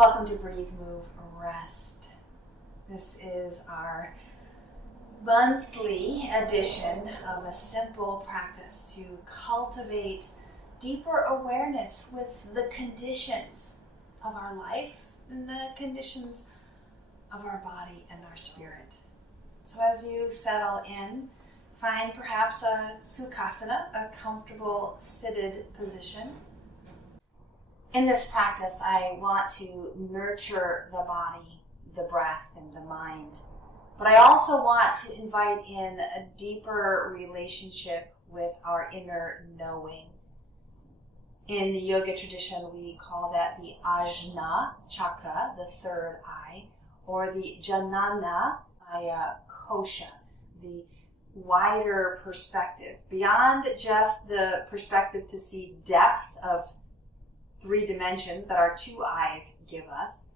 Welcome to Breathe, Move, Rest. This is our monthly edition of a simple practice to cultivate deeper awareness with the conditions of our life and the conditions of our body and our spirit. So as you settle in, find perhaps a sukhasana, a comfortable seated position. In this practice, I want to nurture the body, the breath, and the mind. But I also want to invite in a deeper relationship with our inner knowing. In the yoga tradition, we call that the Ajna chakra, the third eye, or the Jnana kosha, the wider perspective. Beyond just the perspective to see depth of three dimensions that our two eyes give us,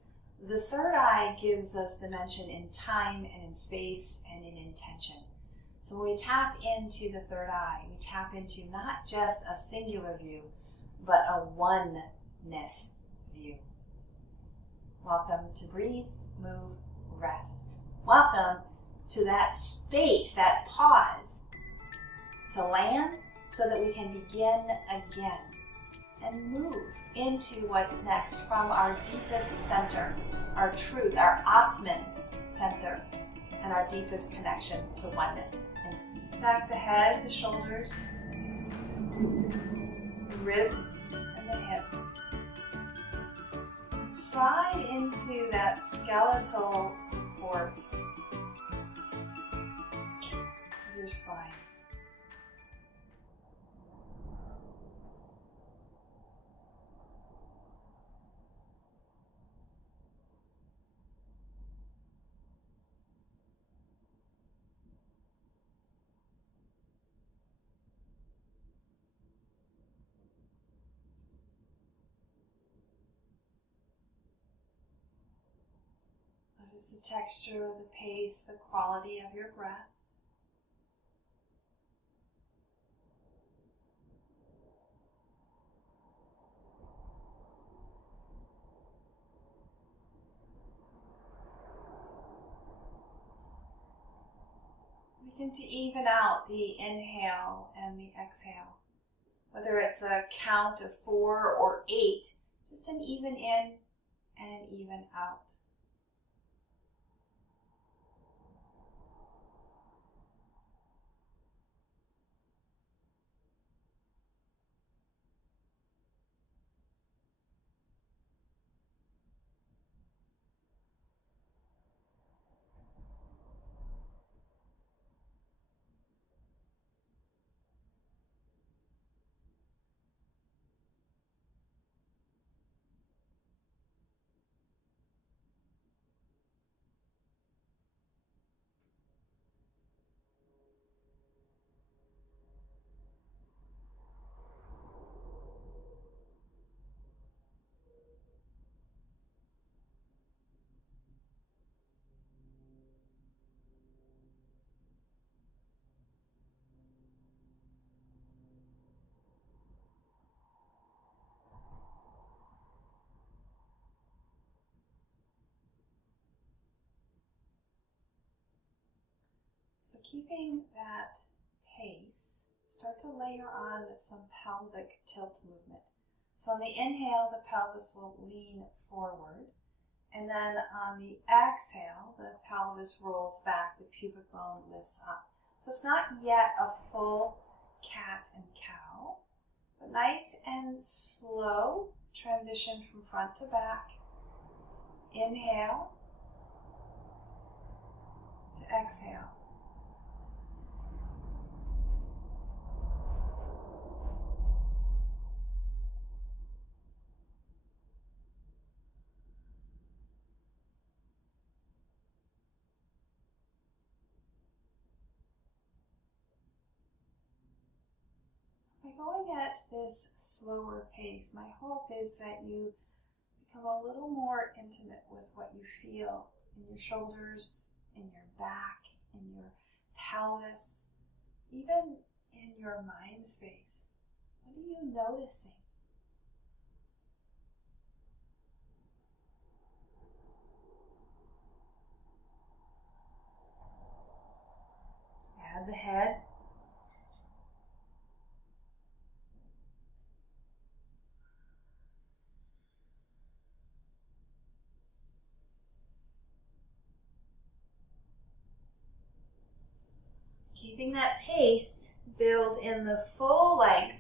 the third eye gives us dimension in time and in space and in intention. So when we tap into the third eye, we tap into not just a singular view, but a oneness view. Welcome to Breathe, Move, Rest. Welcome to that space, that pause, to land so that we can begin again and move into what's next from our deepest center, our truth, our Atman center, and our deepest connection to oneness. And stack the head, the shoulders, the ribs, and the hips. And slide into that skeletal support of your spine. Notice the texture, the pace, the quality of your breath. Begin to even out the inhale and the exhale. Whether it's a count of 4 or 8, just an even in and an even out. So keeping that pace, start to layer on some pelvic tilt movement. So on the inhale, the pelvis will lean forward. And then on the exhale, the pelvis rolls back, the pubic bone lifts up. So it's not yet a full cat and cow, but nice and slow transition from front to back. Inhale to exhale. By going at this slower pace, my hope is that you become a little more intimate with what you feel in your shoulders, in your back, in your pelvis, even in your mind space. What are you noticing? of the head. Keeping that pace, build in the full length,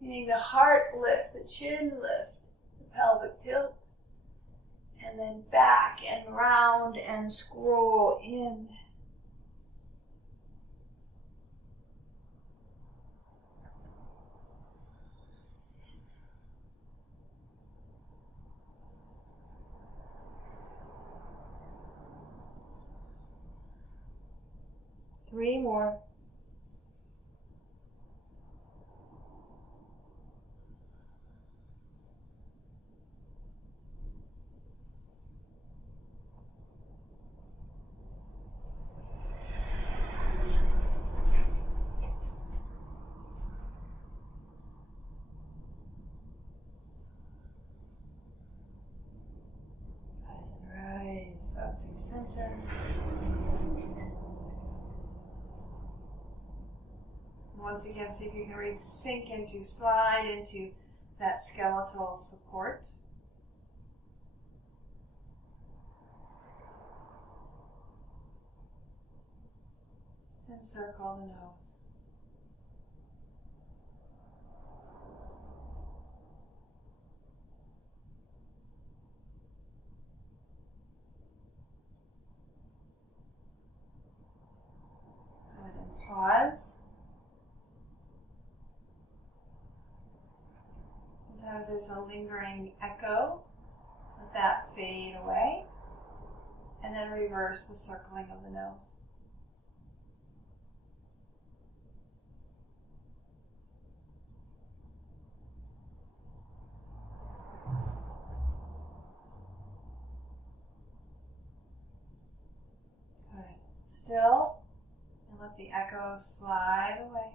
meaning the heart lift, the chin lift, the pelvic tilt, and then back and round and scroll in. Three more. Rise up through center. Once again, see if you can really slide into that skeletal support. And circle the nose. Go ahead and pause. Sometimes there's a lingering echo. Let that fade away. And then reverse the circling of the nose. Good. Still, and let the echo slide away.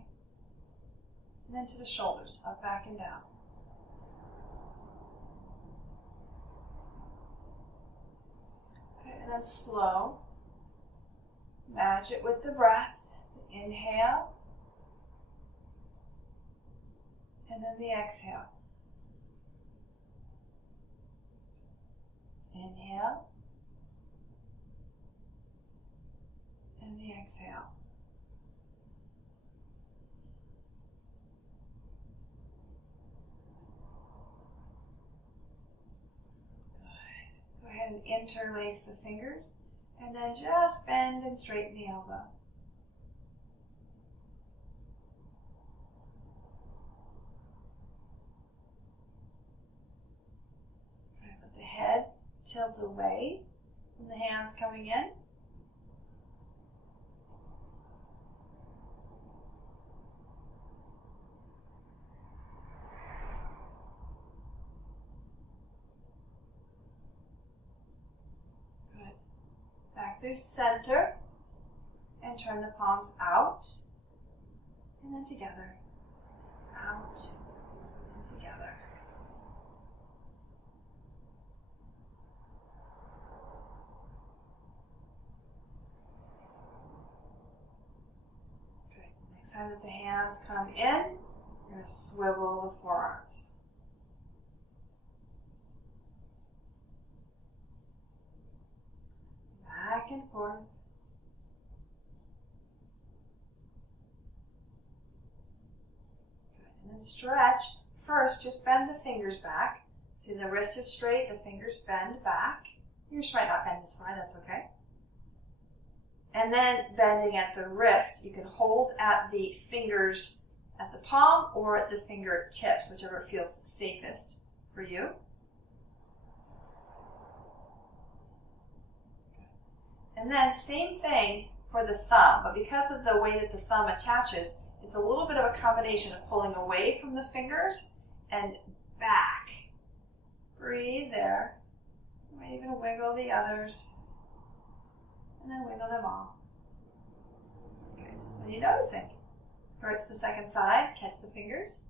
And then to the shoulders, up, back, and down. And then slow, match it with the breath. Inhale, and then the exhale. Inhale, and the exhale. Go ahead and interlace the fingers, and then just bend and straighten the elbow. Okay, let the head tilt away from the hands coming in. Back through center, and turn the palms out, and then together, out, and together. Good. Next time that the hands come in, you're going to swivel the forearms. Back and forth. Good. And then stretch. First, just bend the fingers back. See, the wrist is straight, the fingers bend back. Yours might not bend this far, that's okay. And then bending at the wrist, you can hold at the fingers at the palm or at the fingertips, whichever feels safest for you. And then same thing for the thumb, but because of the way that the thumb attaches, it's a little bit of a combination of pulling away from the fingers and back. Breathe there. You might even wiggle the others. And then wiggle them all. Good. What are you noticing? Go right to the second side, catch the fingers.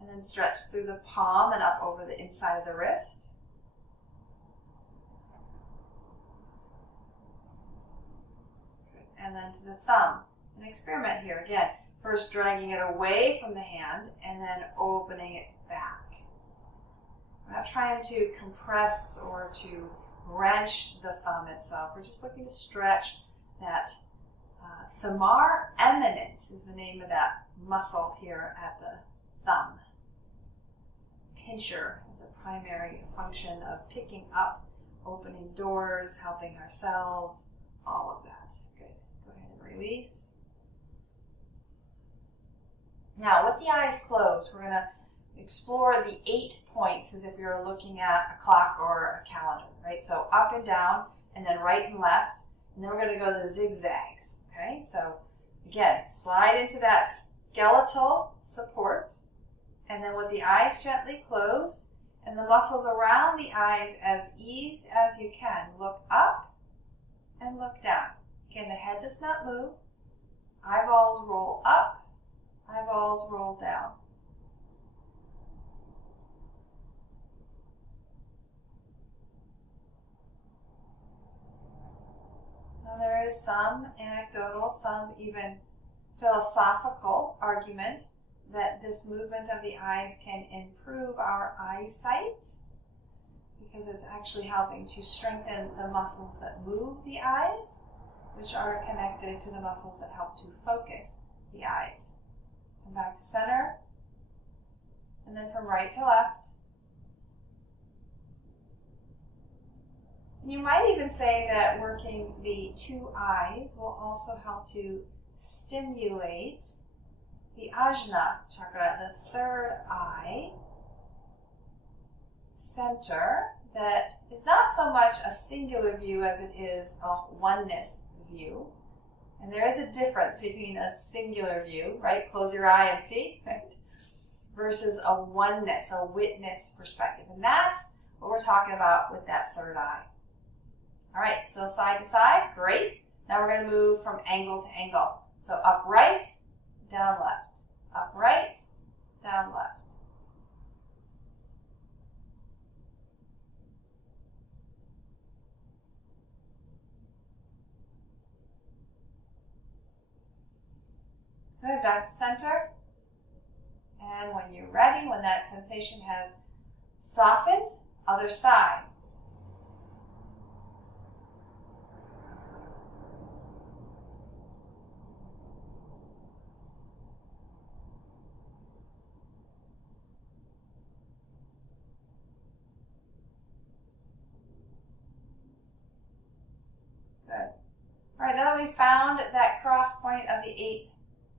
And then stretch through the palm and up over the inside of the wrist. and then to the thumb. And experiment here again. First dragging it away from the hand and then opening it back. We're not trying to compress or to wrench the thumb itself. We're just looking to stretch that thamar eminence is the name of that muscle here at the thumb. Pincher is a primary function of picking up, opening doors, helping ourselves, all of that. Good. Go ahead and release. Now, with the eyes closed, we're going to explore the 8 points as if we were looking at a clock or a calendar, right? So up and down, and then right and left, and then we're going to go the zigzags, okay? So again, slide into that skeletal support, and then with the eyes gently closed, and the muscles around the eyes as eased as you can, look up and look down. Again, the head does not move. Eyeballs roll up, eyeballs roll down. Now there is some anecdotal, some even philosophical argument that this movement of the eyes can improve our eyesight because it's actually helping to strengthen the muscles that move the eyes, which are connected to the muscles that help to focus the eyes. Come back to center, and then from right to left. And you might even say that working the 2 eyes will also help to stimulate the Ajna chakra, the 3rd eye center, that is not so much a singular view as it is a oneness view. And there is a difference between a singular view, right? Close your eye and see, right? Versus a oneness, a witness perspective. And that's what we're talking about with that 3rd eye. All right, still side to side, great. Now we're going to move from angle to angle. So up right, down left, up right, down left. Good, back to center. And when you're ready, when that sensation has softened, other side. Good. All right, now that we've found that cross point of the 8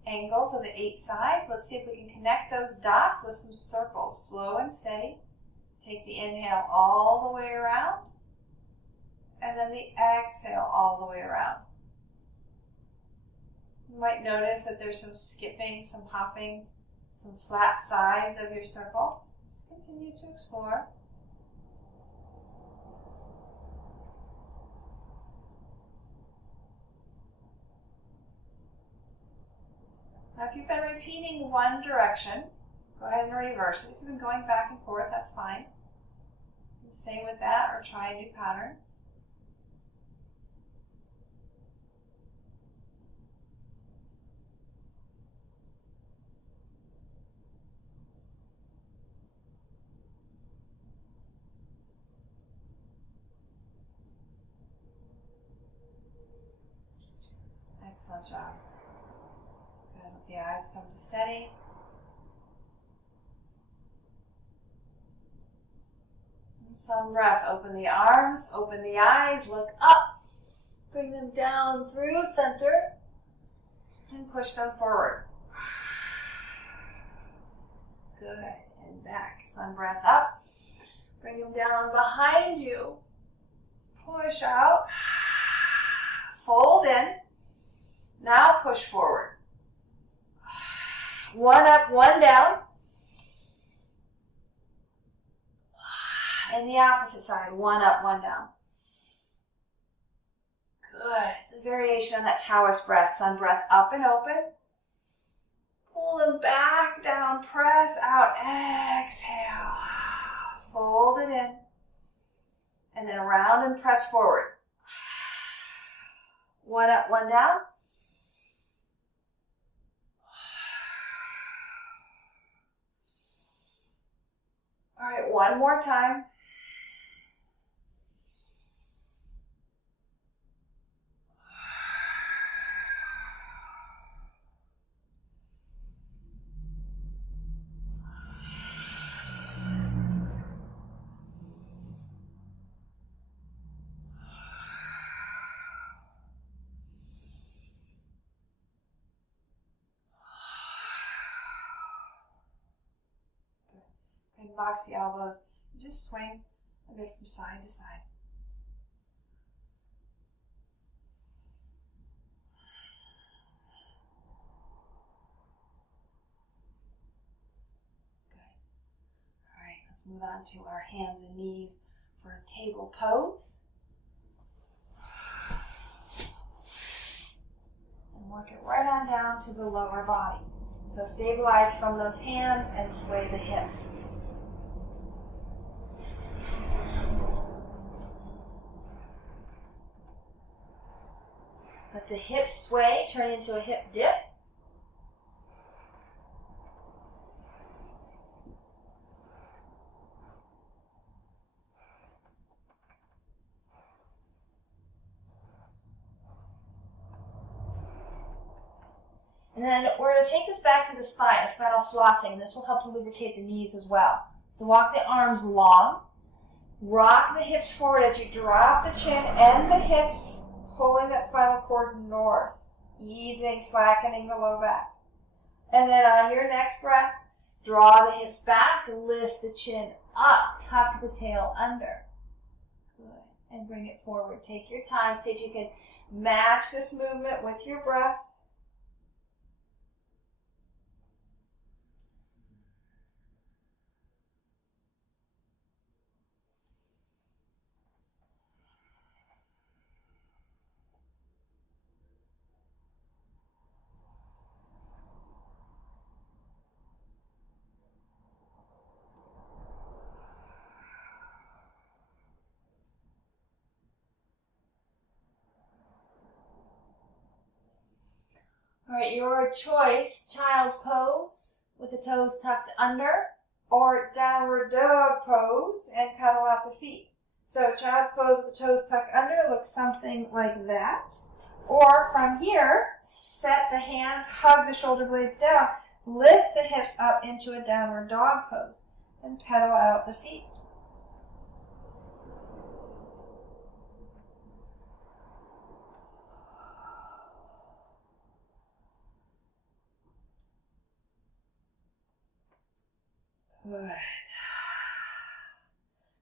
angles or the 8 sides, let's see if we can connect those dots with some circles, slow and steady. Take the inhale all the way around, and then the exhale all the way around. You might notice that there's some skipping, some hopping, some flat sides of your circle. Just continue to explore. Now, if you've been repeating one direction, go ahead and reverse it. If you've been going back and forth, that's fine. You can stay with that or try a new pattern. Excellent job. Good. Let the eyes come to steady. And some breath. Open the arms, open the eyes, look up. Bring them down through center and push them forward. Good. And back. Sun breath up. Bring them down behind you. Push out. Fold in. Now push forward. One up, one down. And the opposite side, one up, one down. Good. It's a variation on that Taoist breath. Sun breath up and open. Pull them back down, press out, exhale. Fold it in. And then around and press forward. One up, one down. All right, one more time. And box the elbows. Just swing a bit from side to side. Good. All right, let's move on to our hands and knees for a table pose. And work it right on down to the lower body. So stabilize from those hands and sway the hips. Let the hips sway, turn into a hip dip. And then we're going to take this back to the spine, a spinal flossing. This will help to lubricate the knees as well. So walk the arms long. Rock the hips forward as you drop the chin and the hips, pulling that spinal cord north, easing, slackening the low back. And then on your next breath, draw the hips back, lift the chin up, tuck the tail under. Good. And bring it forward. Take your time. See if you can match this movement with your breath. All right, your choice, child's pose with the toes tucked under, or downward dog pose and pedal out the feet. So child's pose with the toes tucked under looks something like that. Or from here, set the hands, hug the shoulder blades down, lift the hips up into a downward dog pose, and pedal out the feet. Good.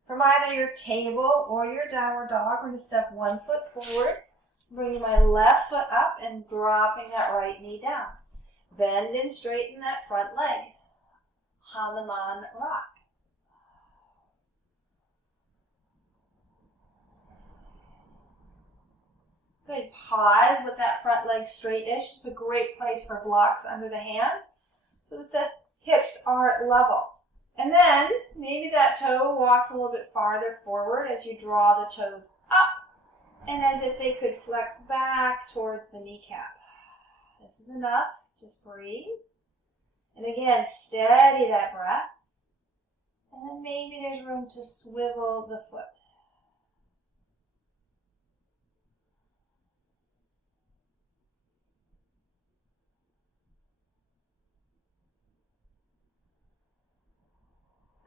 From either your table or your downward dog, we're going to step 1 foot forward, bringing my left foot up and dropping that right knee down. Bend and straighten that front leg. Hanuman rock. Good. Pause with that front leg straight-ish. It's a great place for blocks under the hands so that the hips are level. And then maybe that toe walks a little bit farther forward as you draw the toes up and as if they could flex back towards the kneecap. This is enough. Just breathe. And again, steady that breath. And then maybe there's room to swivel the foot.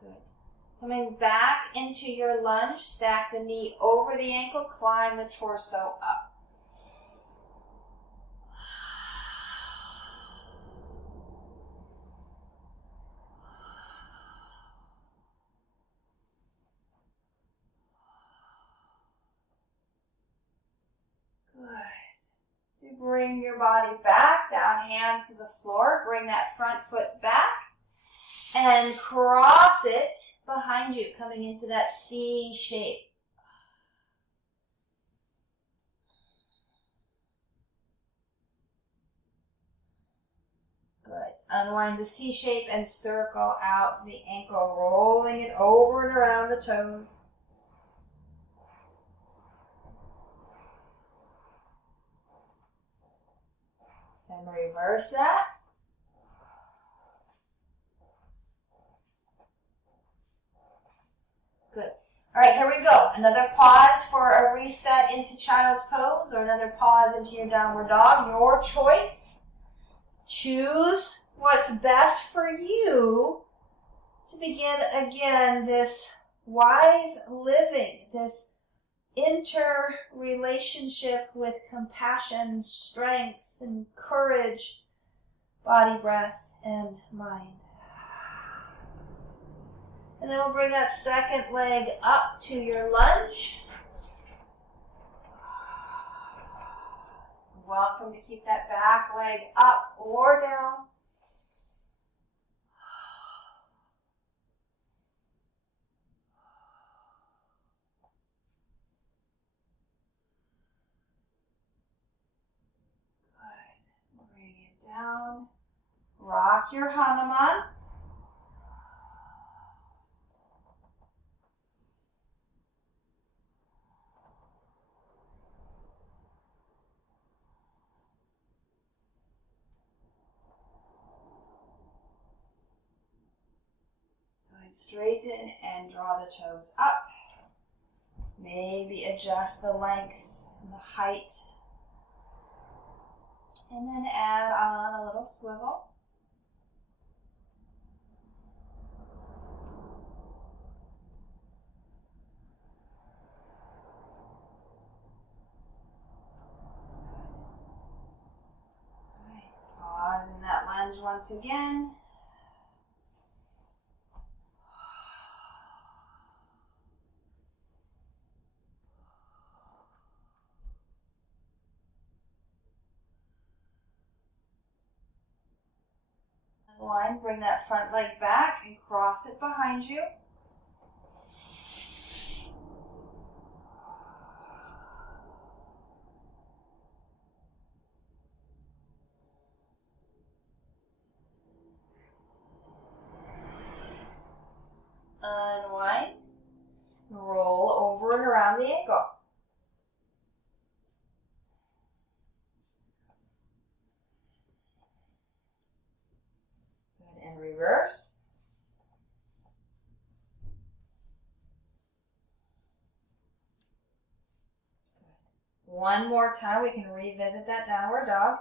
Good. Coming back into your lunge, stack the knee over the ankle, climb the torso up. Good. So you bring your body back, down, hands to the floor, bring that front foot back, and cross it behind you, coming into that C shape. Good. Unwind the C shape and circle out to the ankle, rolling it over and around the toes. Then reverse that. All right, here we go. Another pause for a reset into child's pose, or another pause into your downward dog. Your choice. Choose what's best for you to begin again this wise living, this interrelationship with compassion, strength, and courage, body, breath, and mind. And then we'll bring that second leg up to your lunge. Welcome to keep that back leg up or down. Good. Bring it down. Rock your Hanuman. Straighten and draw the toes up. Maybe adjust the length and the height. And then add on a little swivel. All right, pause in that lunge once again. Line, bring that front leg back and cross it behind you. Unwind. Roll over and around the ankle. Good, and reverse. Good. One more time, we can revisit that downward dog.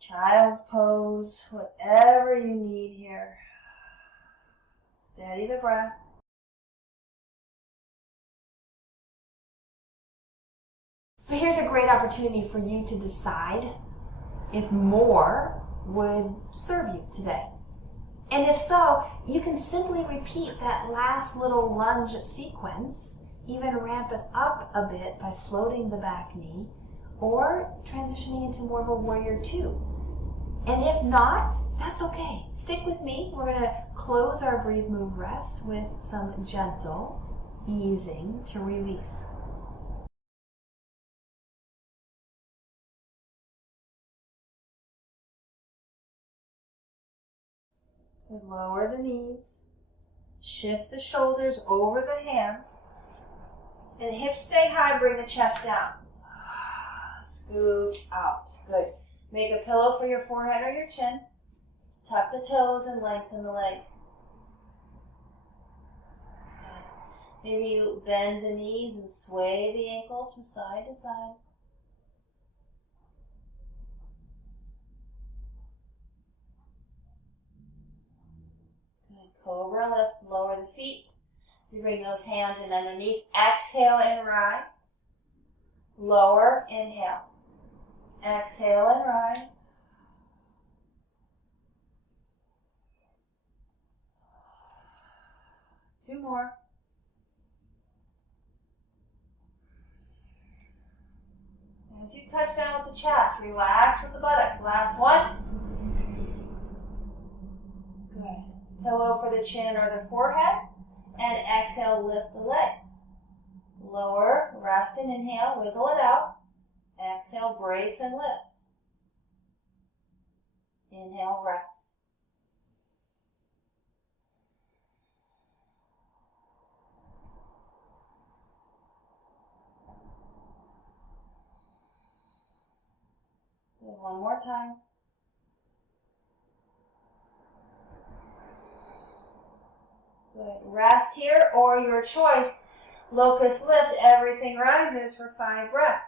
Child's pose, whatever you need here. Steady the breath. So here's a great opportunity for you to decide if more would serve you today. And if so, you can simply repeat that last little lunge sequence, even ramp it up a bit by floating the back knee, or transitioning into more of a warrior two. And if not, that's okay. Stick with me. We're going to close our breathe, move, rest with some gentle easing to release. Lower the knees. Shift the shoulders over the hands. And the hips stay high, bring the chest down. Scoot out. Good. Make a pillow for your forehead or your chin. Tuck the toes and lengthen the legs. Maybe you bend the knees and sway the ankles from side to side. Good. Cobra lift, lower the feet. You bring those hands in underneath. Exhale and rise. Lower, inhale. Exhale and rise. Two more. As you touch down with the chest, relax with the buttocks. Last one. Good. Pillow for the chin or the forehead. And exhale, lift the legs. Lower, rest and inhale, wiggle it out. Exhale, brace and lift. Inhale, rest. Good. One more time. Good. Rest here, or your choice. Locust lift, everything rises for 5 breaths.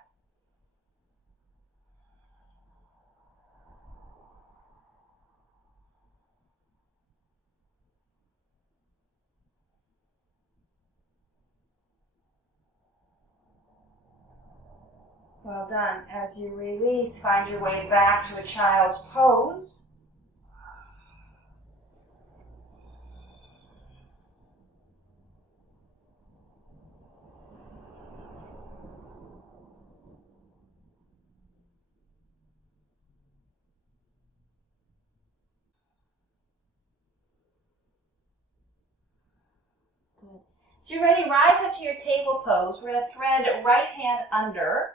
Well done. As you release, find your way back to a child's pose. Good. So you're ready, rise up to your table pose. We're going to thread right hand under,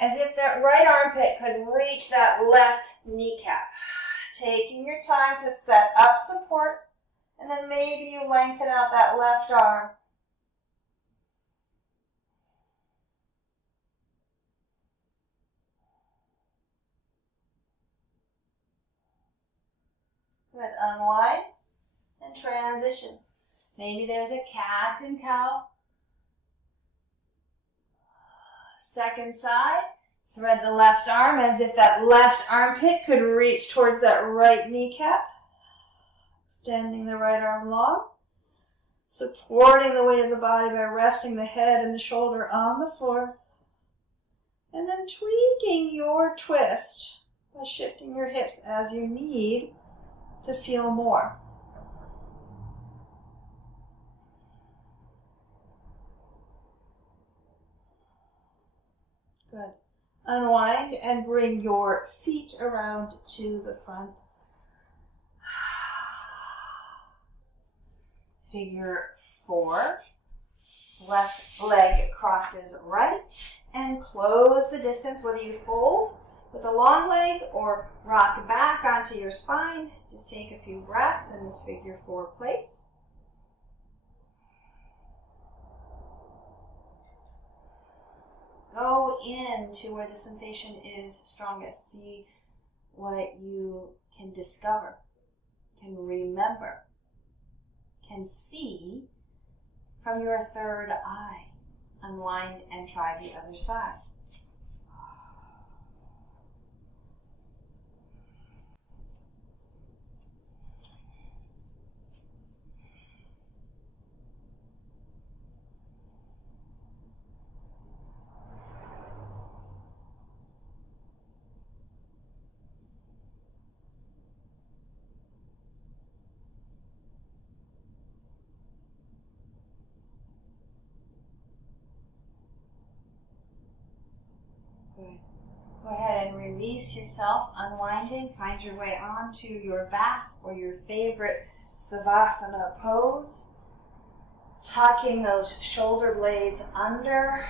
as if that right armpit could reach that left kneecap. Taking your time to set up support, and then maybe you lengthen out that left arm. Good. Unwind and transition. Maybe there's a cat and cow. Second side. Thread the left arm as if that left armpit could reach towards that right kneecap. Extending the right arm long. Supporting the weight of the body by resting the head and the shoulder on the floor. And then tweaking your twist by shifting your hips as you need to feel more. Good. Unwind and bring your feet around to the front. Figure 4. Left leg crosses right and close the distance, whether you fold with a long leg or rock back onto your spine. Just take a few breaths in this figure 4 place. Go into where the sensation is strongest. See what you can discover, can remember, can see from your third eye. Unwind and try the other side. Good. Go ahead and release yourself, unwinding. Find your way onto your back or your favorite Savasana pose. Tucking those shoulder blades under.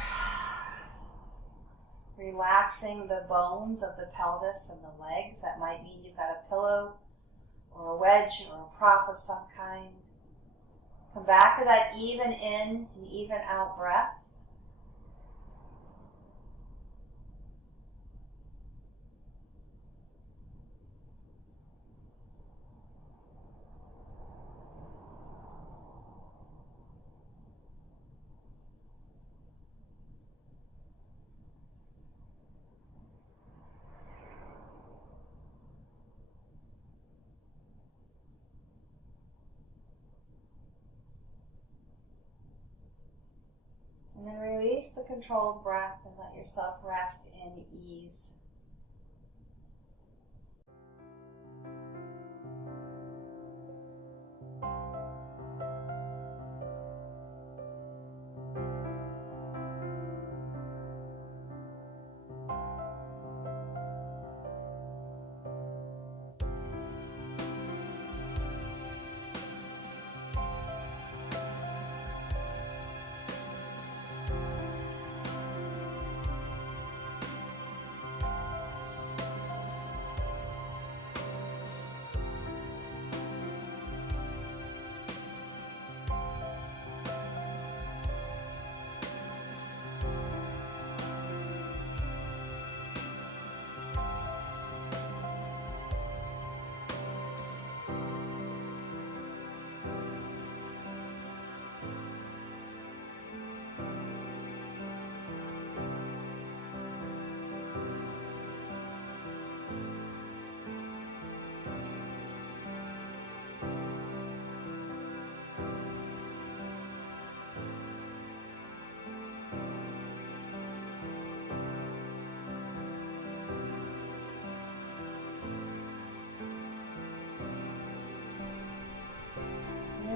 Relaxing the bones of the pelvis and the legs. That might mean you've got a pillow or a wedge or a prop of some kind. Come back to that even in and even out breath. And then release the controlled breath and let yourself rest in ease.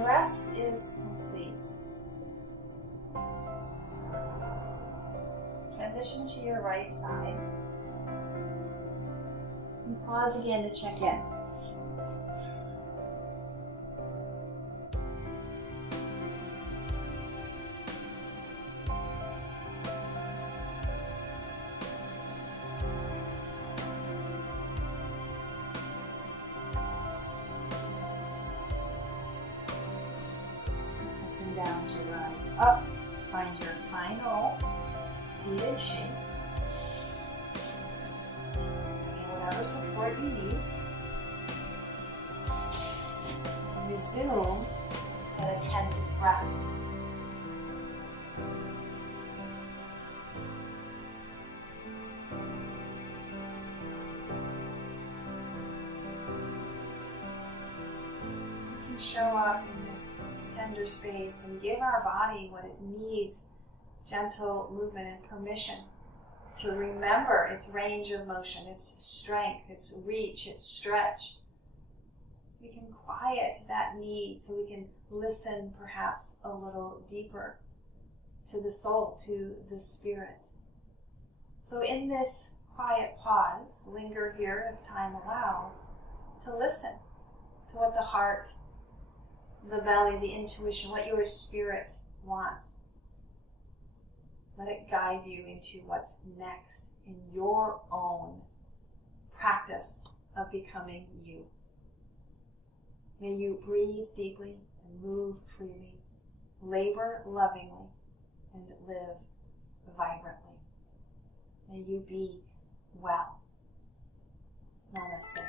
rest is complete. Transition to your right side. And pause again to check in. Pressing down to rise up. Find your final seated shape. And whatever support you need. And resume that attentive breath. We can show up in this tender space and give our body what it needs, gentle movement and permission to remember its range of motion, its strength, its reach, its stretch. We can quiet that need so we can listen perhaps a little deeper to the soul, to the spirit. So in this quiet pause, linger here if time allows, to listen to what the heart, the belly, the intuition, what your spirit wants. Let it guide you into what's next in your own practice of becoming you. May you breathe deeply and move freely, labor lovingly, and live vibrantly. May you be well. Namaste.